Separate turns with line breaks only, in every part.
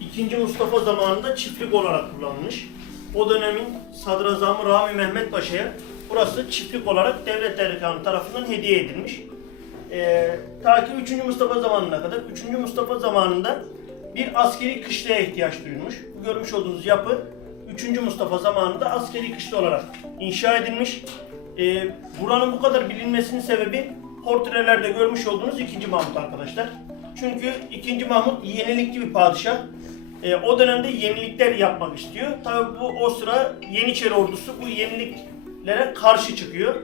2. Mustafa zamanında çiftlik olarak kullanılmış. O dönemin sadrazamı Rami Mehmet Paşa'ya burası çiftlik olarak devlet erkanı tarafından hediye edilmiş. E, ta ki 3. Mustafa zamanına kadar 3. Mustafa zamanında bir askeri kışlaya ihtiyaç duyulmuş. Bu görmüş olduğunuz yapı 3. Mustafa zamanında askeri kışla olarak inşa edilmiş. E, buranın bu kadar bilinmesinin sebebi portrelerde görmüş olduğunuz 2. Mahmut arkadaşlar. Çünkü 2. Mahmut yenilikçi bir padişah. E, o dönemde yenilikler yapmak istiyor. Tabi bu o sıra Yeniçeri ordusu bu yeniliklere karşı çıkıyor.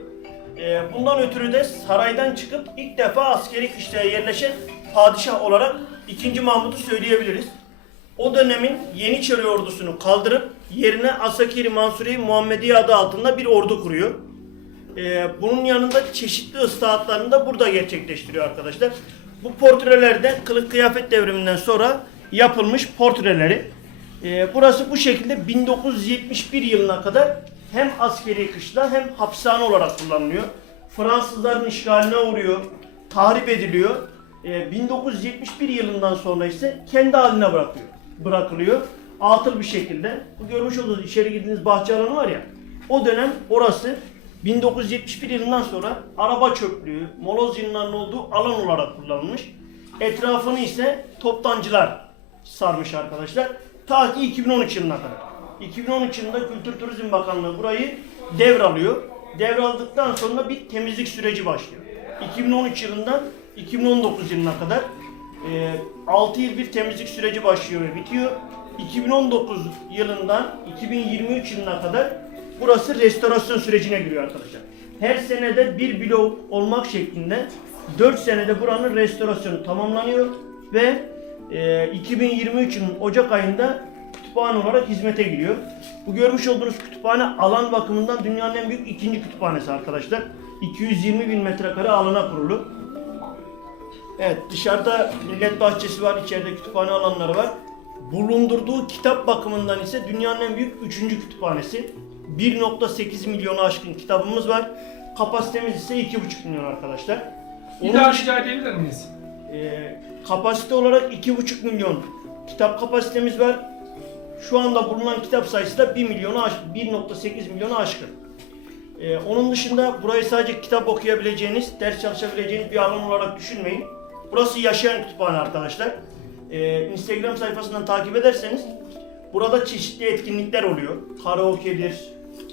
E, bundan ötürü de saraydan çıkıp ilk defa askeri kışlaya yerleşen padişah olarak 2. Mahmut'u söyleyebiliriz. O dönemin Yeniçeri ordusunu kaldırıp yerine Asakiri Mansuri Muhammediye adı altında bir ordu kuruyor. Ee, bunun yanında çeşitli ıslahatlarını da burada gerçekleştiriyor arkadaşlar. Bu portrelerde kılık kıyafet devriminden sonra yapılmış portreleri. Ee, burası bu şekilde 1971 yılına kadar hem askeri kışla hem hapishane olarak kullanılıyor. Fransızların işgaline uğruyor, tahrip ediliyor. Ee, 1971 yılından sonra ise kendi haline bırakıyor, bırakılıyor. Atıl bir şekilde. Bu görmüş olduğunuz içeri girdiğiniz bahçe alanı var ya. O dönem orası 1971 yılından sonra araba çöplüğü, moloz yığınlarının olduğu alan olarak kullanılmış. Etrafını ise toptancılar sarmış arkadaşlar. Ta ki 2013 yılına kadar. 2013 yılında Kültür Turizm Bakanlığı burayı devralıyor. Devraldıktan sonra bir temizlik süreci başlıyor. 2013 yılından 2019 yılına kadar 6 yıl bir temizlik süreci başlıyor ve bitiyor. 2019 yılından 2023 yılına kadar burası restorasyon sürecine giriyor arkadaşlar. Her senede bir blok olmak şeklinde 4 senede buranın restorasyonu tamamlanıyor ve e, 2023 yılının Ocak ayında kütüphane olarak hizmete giriyor. Bu görmüş olduğunuz kütüphane alan bakımından dünyanın en büyük ikinci kütüphanesi arkadaşlar. 220 bin metrekare alana kurulu. Evet dışarıda millet bahçesi var, içeride kütüphane alanları var. Bulundurduğu kitap bakımından ise dünyanın en büyük üçüncü kütüphanesi. 1.8 milyonu aşkın kitabımız var. Kapasitemiz ise 2.5 milyon arkadaşlar.
Bir daha rica edebilir miyiz?
E, kapasite olarak 2.5 milyon kitap kapasitemiz var. Şu anda bulunan kitap sayısı da 1 milyonu aş 1.8 milyonu aşkın. E, onun dışında burayı sadece kitap okuyabileceğiniz, ders çalışabileceğiniz bir alan olarak düşünmeyin. Burası yaşayan kütüphane arkadaşlar. E, Instagram sayfasından takip ederseniz burada çeşitli etkinlikler oluyor. Karaoke'dir,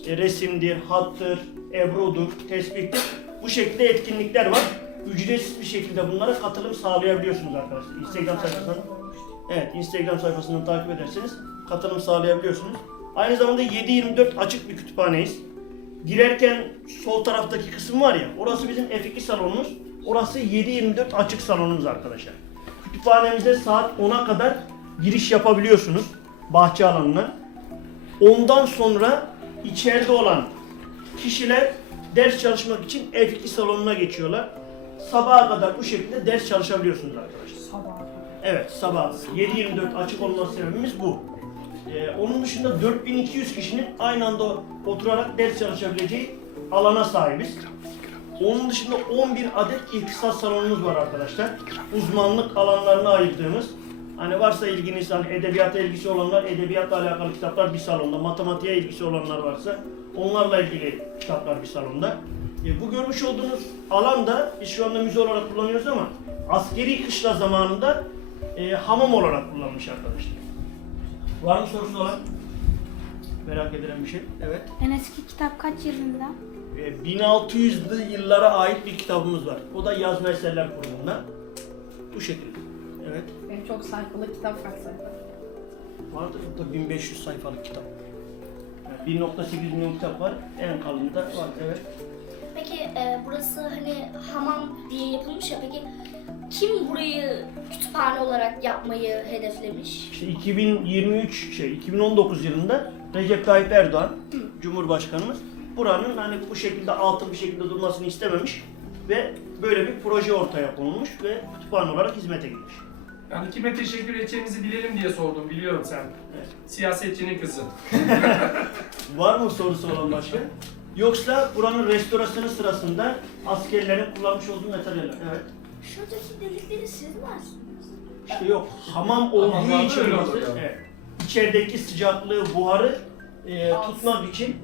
e, resimdir, hattır, ebrudur, tesbihtir. Bu şekilde etkinlikler var. Ücretsiz bir şekilde bunlara katılım sağlayabiliyorsunuz arkadaşlar. Instagram sayfasından Evet, Instagram sayfasından takip ederseniz katılım sağlayabiliyorsunuz. Aynı zamanda 7-24 açık bir kütüphaneyiz. Girerken sol taraftaki kısım var ya, orası bizim F2 salonumuz. Orası 7-24 açık salonumuz arkadaşlar. Kütüphanemize saat 10'a kadar giriş yapabiliyorsunuz bahçe alanına. Ondan sonra içeride olan kişiler ders çalışmak için F2 salonuna geçiyorlar. Sabaha kadar bu şekilde ders çalışabiliyorsunuz arkadaşlar. Evet sabah 7-24 açık olması sebebimiz bu. Ee, onun dışında 4200 kişinin aynı anda oturarak ders çalışabileceği alana sahibiz. Onun dışında 11 adet ihtisas salonumuz var arkadaşlar. Uzmanlık alanlarına ayırdığımız. Hani varsa ilginiz, hani edebiyata ilgisi olanlar, edebiyatla alakalı kitaplar bir salonda, matematiğe ilgisi olanlar varsa onlarla ilgili kitaplar bir salonda. E, bu görmüş olduğunuz alanda biz şu anda müze olarak kullanıyoruz ama askeri kışla zamanında e, hamam olarak kullanmış arkadaşlar. Var mı sorusu olan? Merak edilen bir şey. Evet.
En eski kitap kaç yılında?
E, 1600'lü yıllara ait bir kitabımız var. O da yazma eserler kurumunda. Bu şekilde. Evet.
Benim çok sayfalı kitap kaç sayfa?
Vardır burada 1500 sayfalık kitap. Yani 1.8 milyon kitap var. En kalını da var. Evet.
Peki e, burası hani hamam diye yapılmış ya peki kim burayı kütüphane olarak yapmayı hedeflemiş?
İşte 2023 şey 2019 yılında Recep Tayyip Erdoğan Cumhurbaşkanımız buranın hani bu şekilde altın bir şekilde durmasını istememiş ve böyle bir proje ortaya konulmuş ve kütüphane olarak hizmete girmiş.
Yani kime teşekkür edeceğimizi bilelim diye sordum. Biliyorum sen.
Evet.
Siyasetçinin kızı.
Var mı sorusu olan başka? Yoksa buranın restorasyonu sırasında askerlerin kullanmış olduğu materyaller. Evet.
Şuradaki delikleri siz mi açtınız?
İşte yok hamam olduğu
Hamamlarda
için
öyle
burası.
oluyor.
Evet. İçerideki sıcaklığı, buharı e, tutmak için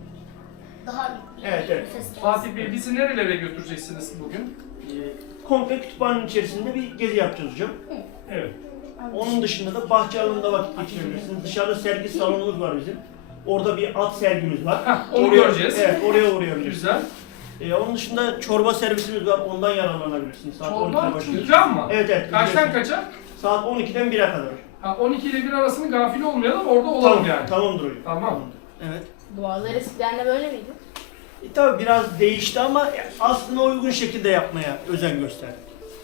Daha
Evet, evet.
nefes
Fatih Bey bizi nerelere götüreceksiniz bugün?
e, komple kütüphanenin içerisinde bir gezi yapacağız hocam. Evet. Onun dışında da bahçe alanında vakit geçirebilirsiniz. Dışarıda sergi salonumuz var bizim. Orada bir at sergimiz var.
Hah, onu
Oraya-
göreceğiz.
Evet, oraya uğrayabilirsiniz.
Güzel.
E, onun dışında çorba servisimiz var. Ondan yararlanabilirsiniz. Saat 12'de
Çorba
başlıyor.
ikram mı?
Evet, evet.
Kaçtan
ücretsiz.
kaça?
Saat 12'den 1'e kadar.
Ha, 12 ile 1 arasını gafil olmayalım orada olalım
Tamam,
yani.
tamamdır hocam.
Tamam.
Evet.
Duvarlar eskiden de böyle miydi?
E, tabii biraz değişti ama aslına uygun şekilde yapmaya özen gösterdik.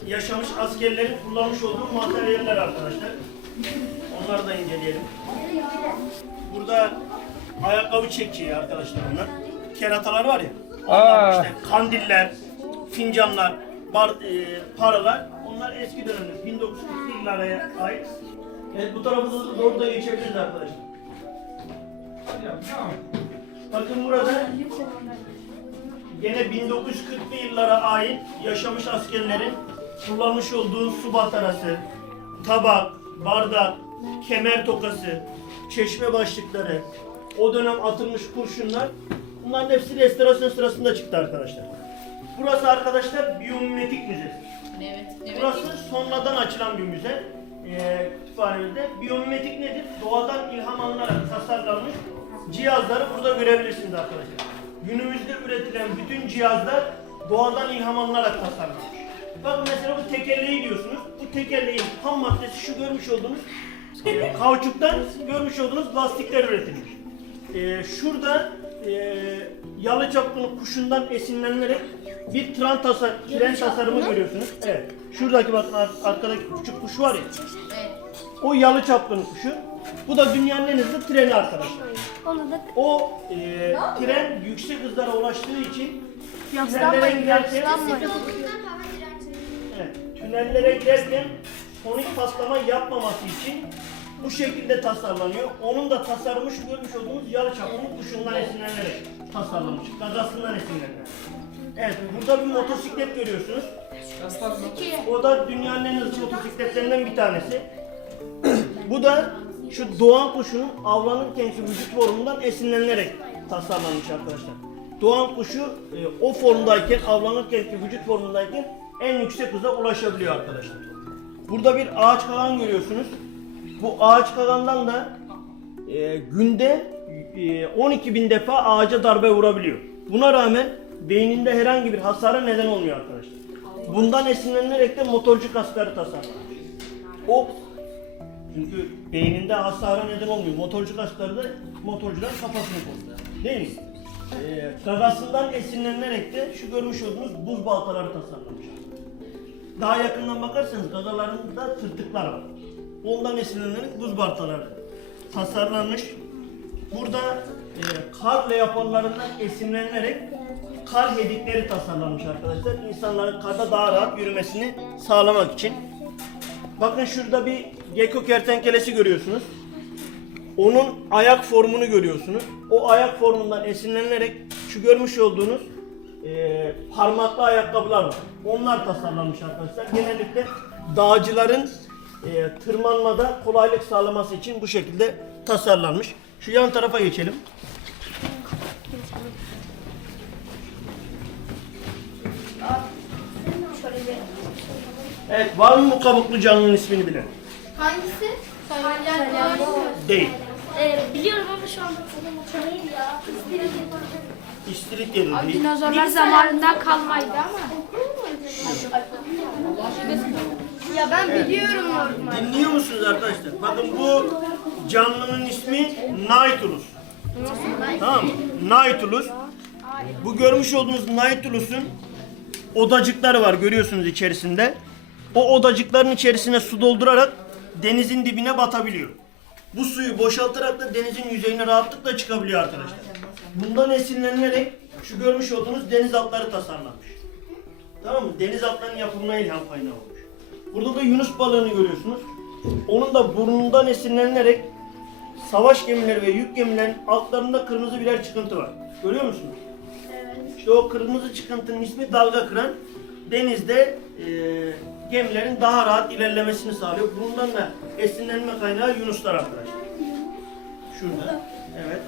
Yaşamış askerlerin kullanmış olduğu materyaller arkadaşlar. Onları da inceleyelim. Burada ayakkabı çekiyor arkadaşlar onlar. Keratalar var ya. Onlar
Aa.
işte kandiller, fincanlar, bar, e, paralar. Onlar eski dönemde 1940'lı yıllara ait. Evet bu tarafa da- doğru da geçebiliriz arkadaşlar. Bakın burada Gene 1940'lı yıllara ait yaşamış askerlerin kullanmış olduğu su batarası, tabak, bardak, kemer tokası, çeşme başlıkları, o dönem atılmış kurşunlar bunların hepsi restorasyon sırasında çıktı arkadaşlar. Burası arkadaşlar Biyomimetik Müzesi.
Evet. Evet.
Burası sonradan açılan bir müze. Ee, kütüphanemizde. Biyomimetik nedir? Doğadan ilham alınarak tasarlanmış cihazları burada görebilirsiniz arkadaşlar. Günümüzde üretilen bütün cihazlar doğadan ilham alınarak tasarlanmış. Bakın mesela bu tekerleği diyorsunuz. Bu tekerleğin ham maddesi şu görmüş olduğunuz e, kauçuktan görmüş olduğunuz lastikler üretilmiş. E, şurada e, yalı çapkını kuşundan esinlenilerek bir tren, tasar tren tasarımı görüyorsunuz. Evet. Şuradaki bakın ar- arkadaki küçük kuş var ya. O yalı çapkını kuşu. Bu da dünyanın en hızlı treni arkadaşlar. O e, tren yüksek hızlara ulaştığı için tünellere giderken. Evet, tünellere giderken sonik patlama yapmaması için bu şekilde tasarlanıyor. Onun da tasarımı şu görmüş olduğunuz yarı çapının kuşundan esinlenerek tasarlanmış. Gagasından esinlenerek. Evet, burada bir motosiklet görüyorsunuz. O da dünyanın en hızlı motosikletlerinden bir tanesi. Bu da şu doğan kuşunun avlanırkenki vücut formundan esinlenilerek tasarlanmış arkadaşlar. Doğan kuşu e, o formdayken, avlanırkenki vücut formundayken en yüksek hıza ulaşabiliyor arkadaşlar. Burada bir ağaç kalan görüyorsunuz. Bu ağaç kalandan da e, günde e, 12 bin defa ağaca darbe vurabiliyor. Buna rağmen beyninde herhangi bir hasara neden olmuyor arkadaşlar. Bundan esinlenilerek de motorcu kaskları tasarlanmış. O çünkü beyninde hasara neden olmuyor. Motorcu kaskları da motorcuların kafasını koruyor. Değil mi? Ee, esinlenilerek de şu görmüş olduğunuz buz baltaları tasarlanmış. Daha yakından bakarsanız gagalarında tırtıklar var. Ondan esinlenerek buz baltaları tasarlanmış. Burada e, kar leoparlarından esinlenerek kar hedikleri tasarlanmış arkadaşlar. İnsanların karda daha rahat yürümesini sağlamak için. Bakın şurada bir gecko kertenkelesi görüyorsunuz. Onun ayak formunu görüyorsunuz. O ayak formundan esinlenilerek şu görmüş olduğunuz e, parmaklı ayakkabılar var. Onlar tasarlanmış arkadaşlar. Genellikle dağcıların e, tırmanmada kolaylık sağlaması için bu şekilde tasarlanmış. Şu yan tarafa geçelim. Evet, var mı bu kabuklu canlının ismini bilen?
Hangisi? Salyangoz.
Değil.
Ee, biliyorum ama şu anda tanım değil ya.
İstiridye de değil.
Dinozorlar zamanında kalmaydı ama.
Ya ben biliyorum normal.
Dinliyor musunuz arkadaşlar? Bakın bu canlının ismi Nautilus. Tamam mı? Nautilus. Bu görmüş olduğunuz Nautilus'un odacıkları var görüyorsunuz içerisinde. O odacıkların içerisine su doldurarak denizin dibine batabiliyor. Bu suyu boşaltarak da denizin yüzeyine rahatlıkla çıkabiliyor arkadaşlar. Bundan esinlenilerek şu görmüş olduğunuz deniz atları tasarlanmış. Tamam mı? Deniz atlarının yapımına ilham kaynağı olmuş. Burada da Yunus balığını görüyorsunuz. Onun da burnundan esinlenilerek savaş gemileri ve yük gemilerinin altlarında kırmızı birer çıkıntı var. Görüyor musunuz? İşte o kırmızı çıkıntının ismi dalga kıran. Denizde e, gemilerin daha rahat ilerlemesini sağlıyor. Bundan da esinlenme kaynağı yunuslar arkadaşlar. Şurada. Evet.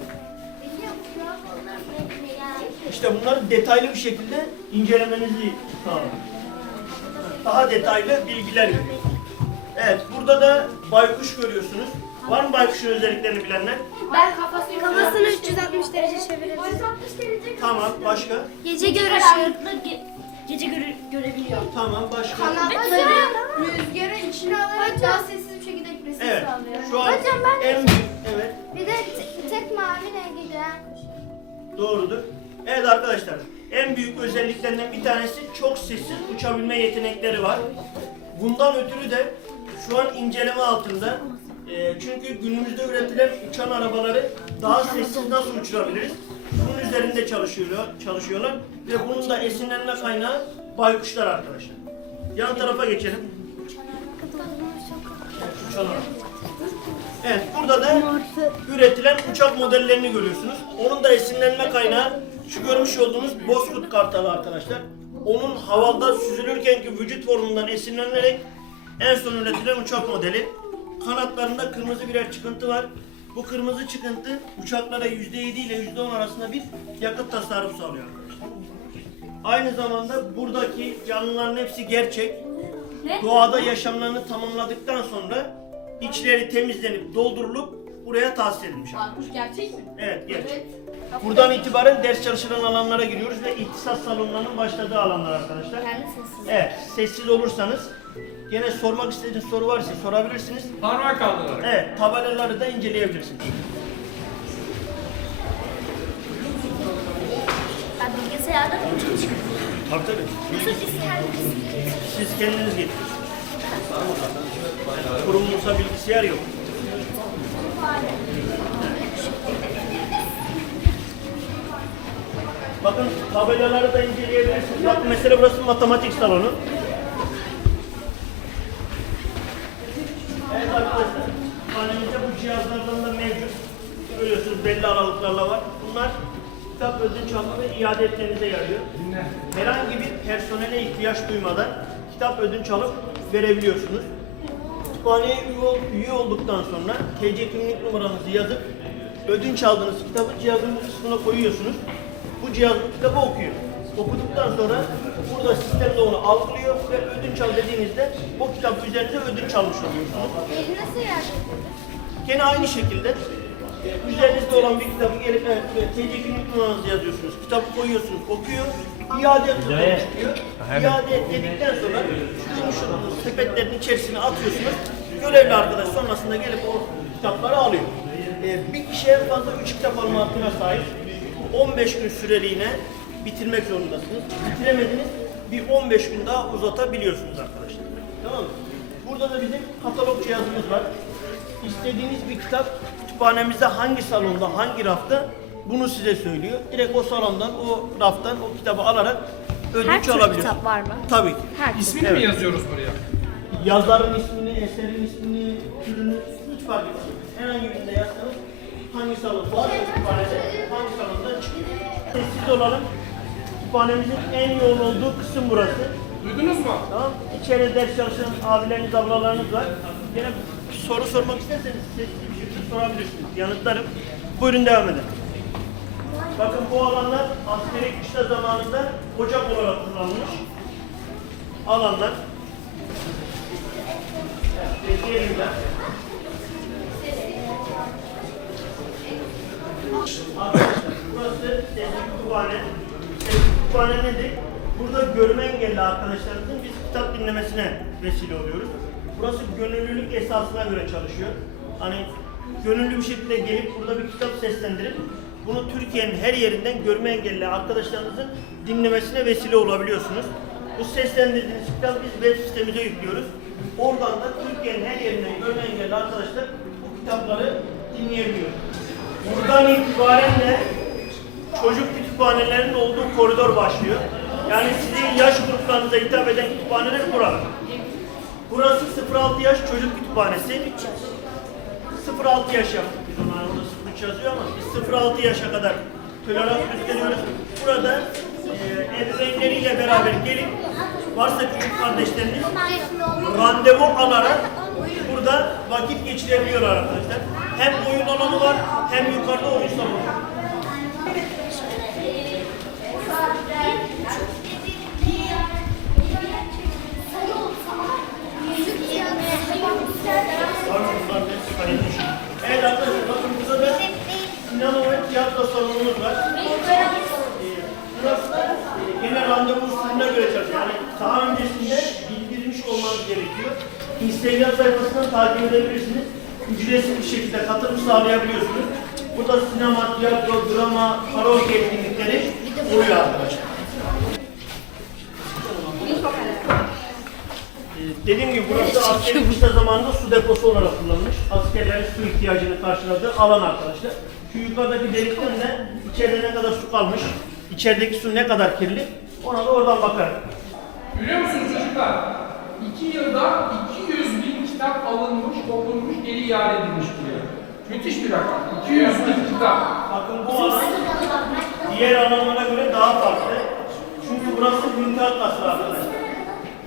İşte bunları detaylı bir şekilde incelemenizi sağlıyor. Daha detaylı bilgiler veriyor. Evet, burada da baykuş görüyorsunuz. Var mı baykuşun özelliklerini bilenler?
Ben kafasını kafasını 360 derece çevirebilirim.
Tamam, başka?
Gece görüşü.
gece göre- görebiliyor.
Tamam, başka?
Kanatları rüzgarı içine alarak daha sessiz bir şekilde gitmesini
Evet,
sağlıyor.
şu an
Hocam ben
en büyük, evet,
bir de te- tek mavi renge giren kuş.
doğrudur. Evet arkadaşlar, en büyük özelliklerinden bir tanesi çok sessiz uçabilme yetenekleri var. Bundan ötürü de şu an inceleme altında. Ee, çünkü günümüzde üretilen uçan arabaları daha sessiz nasıl uçurabiliriz? Bunun üzerinde çalışıyorlar, çalışıyorlar ve bunun da esinlenme kaynağı baykuşlar arkadaşlar. Yan tarafa geçelim. Uçan araba. Evet, burada da üretilen uçak modellerini görüyorsunuz. Onun da esinlenme kaynağı şu görmüş olduğunuz Bozkurt Kartalı arkadaşlar. Onun havada süzülürkenki vücut formundan esinlenerek en son üretilen uçak modeli. Kanatlarında kırmızı birer çıkıntı var. Bu kırmızı çıkıntı uçaklara %7 ile %10 arasında bir yakıt tasarrufu sağlıyor arkadaşlar. Aynı zamanda buradaki canlıların hepsi gerçek. Doğada yaşamlarını tamamladıktan sonra içleri temizlenip doldurulup buraya tahsis edilmiş.
Baykuş gerçek mi?
Evet, gerçek. Buradan itibaren ders çalışılan alanlara giriyoruz ve ihtisas salonlarının başladığı alanlar arkadaşlar.
Kendi sessiz.
Evet, sessiz olursanız gene sormak istediğiniz soru varsa sorabilirsiniz.
Parmak kaldırarak.
Evet, tabelaları da inceleyebilirsiniz.
Ben bilgisayarda mı çalışıyorum?
Tabii tabii.
Yoksa
Siz kendiniz getiriyorsunuz. Kurumumuzda bilgisayar yok. Bakın tabelaları da inceleyebilirsiniz. Bakın mesela burası matematik salonu. Evet arkadaşlar, hanemizde bu cihazlardan da mevcut. Görüyorsunuz belli aralıklarla var. Bunlar kitap ödünç alma iade etmenize yarıyor. Herhangi bir personele ihtiyaç duymadan kitap ödünç alıp verebiliyorsunuz. Kütüphaneye üye, ol- üye olduktan sonra TC kimlik numaranızı yazıp ödünç aldığınız kitabı cihazın kısmına koyuyorsunuz. Bu cihaz bu kitabı okuyor. Okuduktan sonra burada sistem de onu algılıyor ve ödünç al dediğinizde o kitap üzerinde ödünç almış oluyorsunuz.
Yeri nasıl yerde?
Gene aynı şekilde üzerinizde olan bir kitabı gelip evet, TC kimlik numaranızı yazıyorsunuz. Kitabı koyuyorsunuz, okuyor, iade butonuna çıkıyor. İade dedikten sonra olduğunuz sepetlerin içerisine atıyorsunuz. Görevli arkadaş sonrasında gelip o kitapları alıyor. E, bir kişi en fazla 3 kitap alma hakkına sahip. 15 gün süreliğine bitirmek zorundasınız. Bitiremediniz bir 15 gün daha uzatabiliyorsunuz arkadaşlar. Tamam mı? Burada da bizim katalog cihazımız var. İstediğiniz bir kitap kütüphanemizde hangi salonda, hangi rafta bunu size söylüyor. Direkt o salondan, o raftan o kitabı alarak ödünç alabiliyorsunuz.
kitap var mı?
Tabii ki.
İsmini
Evet.
mi yazıyoruz buraya?
Yazarın ismini, eserin ismini, türünü hiç fark etmez. Herhangi birinde yazsanız hangi salon var kütüphanede, hangi salondan çıkıyor. Sessiz olalım. Kütüphanemizin en yoğun olduğu kısım burası.
Duydunuz mu?
Tamam. İçeride ders çalışan abileriniz, ablalarınız var. Yine soru sormak isterseniz sesli bir şekilde sorabilirsiniz. Yanıtlarım. Buyurun devam edin. Bakın bu alanlar askeri kışla zamanında ocak olarak kullanılmış alanlar. Burası sesli kütüphane. Sesli kütüphane nedir? Burada görme engelli arkadaşlarımızın biz kitap dinlemesine vesile oluyoruz. Burası gönüllülük esasına göre çalışıyor. Hani gönüllü bir şekilde gelip burada bir kitap seslendirip bunu Türkiye'nin her yerinden görme engelli arkadaşlarınızın dinlemesine vesile olabiliyorsunuz. Bu seslendirdiğiniz kitabı biz web sitemize yüklüyoruz. Oradan da Türkiye'nin her yerinden görme engelli arkadaşlar bu kitapları dinleyebiliyor. Buradan itibaren de çocuk kütüphanelerinin olduğu koridor başlıyor. Yani sizin yaş gruplarınıza hitap eden kütüphaneler burada. Burası 0-6 yaş çocuk kütüphanesi. 0-6 yaş yaptık biz ona. Orada 0-3 yazıyor ama biz 0-6 yaşa kadar tolerans gösteriyoruz. Burada ee, ebeveynleriyle beraber gelip varsa küçük kardeşlerimiz randevu alarak burada vakit geçirebiliyor arkadaşlar. Hem oyun alanı var hem yukarıda oyun salonu. Alan arkadaşlar. Şu yukarıdaki delikten de içeride ne kadar su kalmış, içerideki su ne kadar kirli ona da oradan bakar.
Biliyor musunuz çocuklar? İki yılda 200 bin kitap alınmış, okunmuş, geri iade edilmiş buraya. Müthiş bir rakam. 200 bin kitap.
Bakın bu alan diğer alanlara göre daha farklı. Çünkü burası mülkat kasrı arkadaşlar.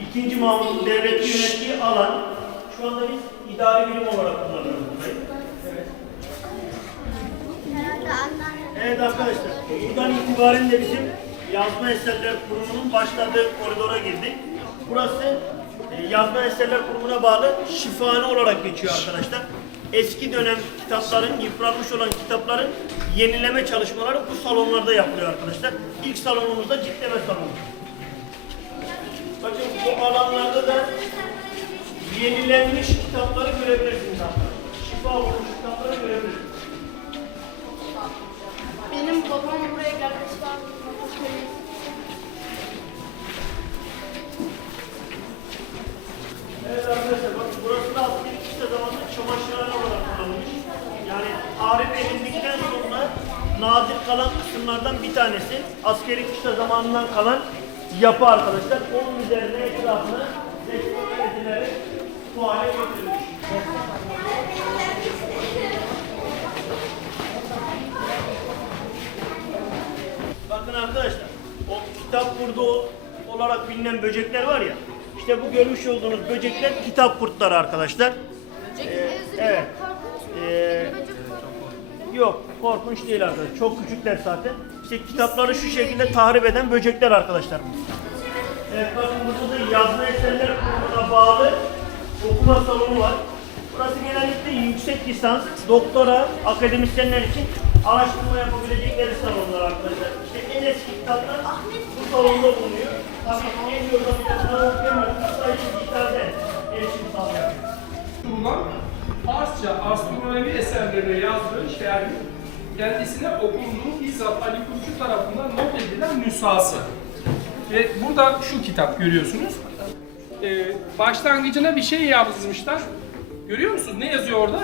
İkinci Mahmut'un devleti yönettiği alan. Şu anda biz idari birim olarak kullanıyoruz Evet arkadaşlar, buradan itibaren de bizim yazma eserler kurumunun başladığı koridora girdik. Burası e, yazma eserler kurumuna bağlı şifahane olarak geçiyor arkadaşlar. Eski dönem kitapların, yıpranmış olan kitapların yenileme çalışmaları bu salonlarda yapılıyor arkadaşlar. İlk salonumuzda ciltleme salonu. Bakın bu alanlarda da yenilenmiş kitapları görebilirsiniz arkadaşlar. Şifa olmuş kitapları görebilirsiniz.
Benim babam buraya gelmesi lazım.
Evet arkadaşlar bakın burası da askeri kışla zamanında çamaşırhane olarak kullanılmış. Yani tarih edildikten sonra nadir kalan kısımlardan bir tanesi askeri kışla zamanından kalan yapı arkadaşlar. Onun üzerine etrafına restore edilerek bu hale getirilmiş. Arkadaşlar, o kitap kurdu olarak bilinen böcekler var ya, işte bu görmüş olduğunuz böcekler kitap kurtları arkadaşlar. Ee, evet. Ee, yok, korkunç değil arkadaşlar. Çok küçükler zaten. İşte kitapları şu şekilde tahrip eden böcekler arkadaşlar. Evet bakın burada da yazma eserler kurumuna bağlı okuma salonu var. Burası genellikle yüksek lisans, doktora, akademisyenler için araştırma yapabilecekleri salonlar arkadaşlar. Eski kitaplar bu salonda bulunuyor. Tabii en yorulma kitapları okuyamıyorsunuz. Sadece dijitalde erişim sağlayabiliyorsunuz.
Bulunan Farsça astronomi eserlerine yazdığı şerhi kendisine okunduğu bizzat Ali Kurçu tarafından not edilen nüshası. Ve burada şu kitap görüyorsunuz. Ee, başlangıcına bir şey yazmışlar. Görüyor musunuz? Ne yazıyor orada?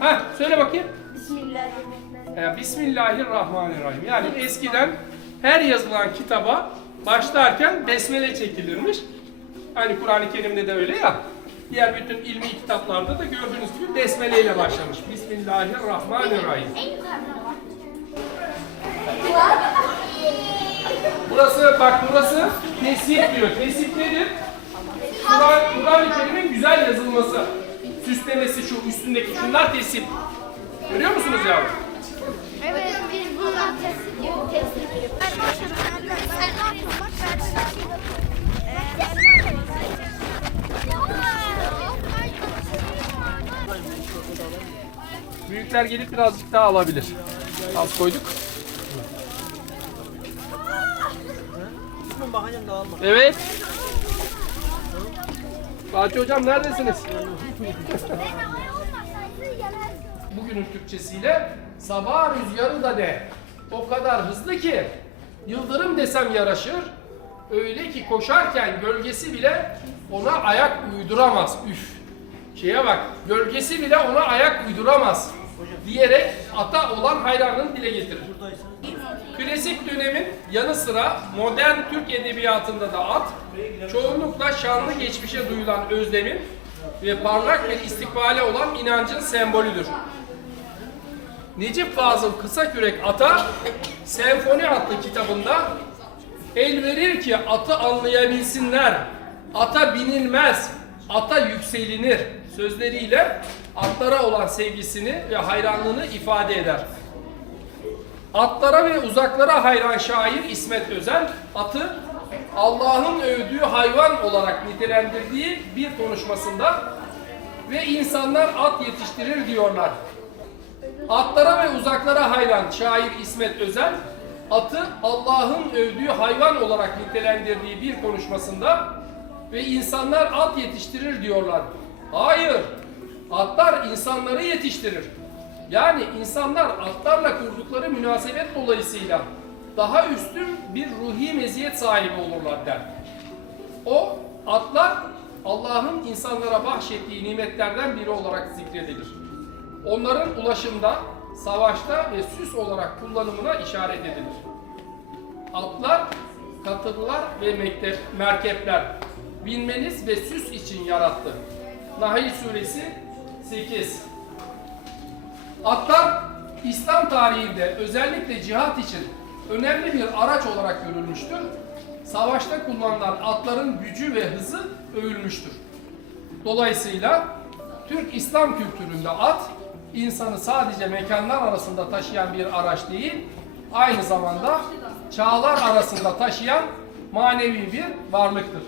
Ha, söyle bakayım. Ee, Bismillahirrahmanirrahim. Yani eskiden her yazılan kitaba başlarken besmele çekilirmiş. Hani Kur'an-ı Kerim'de de öyle ya. Diğer bütün ilmi kitaplarda da gördüğünüz gibi besmele ile başlamış. Bismillahirrahmanirrahim. Burası bak burası tesip diyor. Tesip nedir? Kur'an- Kur'an-ı Kerim'in güzel yazılması. Süslemesi şu üstündeki şunlar tesip. Görüyor musunuz yavrum?
Evet biz yapıyoruz.
Büyükler gelip birazcık daha alabilir. Az koyduk. Evet. Fatih hocam neredesiniz? Bugünün Türkçesiyle sabah rüzgarı da de. O kadar hızlı ki yıldırım desem yaraşır. Öyle ki koşarken gölgesi bile ona ayak uyduramaz. Üf. Şeye bak, gölgesi bile ona ayak uyduramaz diyerek ata olan hayranını dile getirir. Klasik dönemin yanı sıra modern Türk edebiyatında da at, çoğunlukla şanlı geçmişe duyulan özlemin ve parlak bir istikbale olan inancın sembolüdür. Necip Fazıl Kısakürek Ata, Senfoni adlı kitabında El verir ki atı anlayabilsinler. Ata binilmez, ata yükselinir sözleriyle atlara olan sevgisini ve hayranlığını ifade eder. Atlara ve uzaklara hayran şair İsmet Özel, atı Allah'ın övdüğü hayvan olarak nitelendirdiği bir konuşmasında ve insanlar at yetiştirir diyorlar. Atlara ve uzaklara hayran şair İsmet Özel, atı Allah'ın övdüğü hayvan olarak nitelendirdiği bir konuşmasında ve insanlar at yetiştirir diyorlar. Hayır, atlar insanları yetiştirir. Yani insanlar atlarla kurdukları münasebet dolayısıyla daha üstün bir ruhi meziyet sahibi olurlar der. O atlar Allah'ın insanlara bahşettiği nimetlerden biri olarak zikredilir. Onların ulaşımda, savaşta ve süs olarak kullanımına işaret edilir. Atlar, katırlar ve mektep, merkepler binmeniz ve süs için yarattı. Nahl suresi 8 Atlar İslam tarihinde özellikle cihat için önemli bir araç olarak görülmüştür. Savaşta kullanılan atların gücü ve hızı övülmüştür. Dolayısıyla Türk İslam kültüründe at insanı sadece mekanlar arasında taşıyan bir araç değil, aynı zamanda çağlar arasında taşıyan manevi bir varlıktır.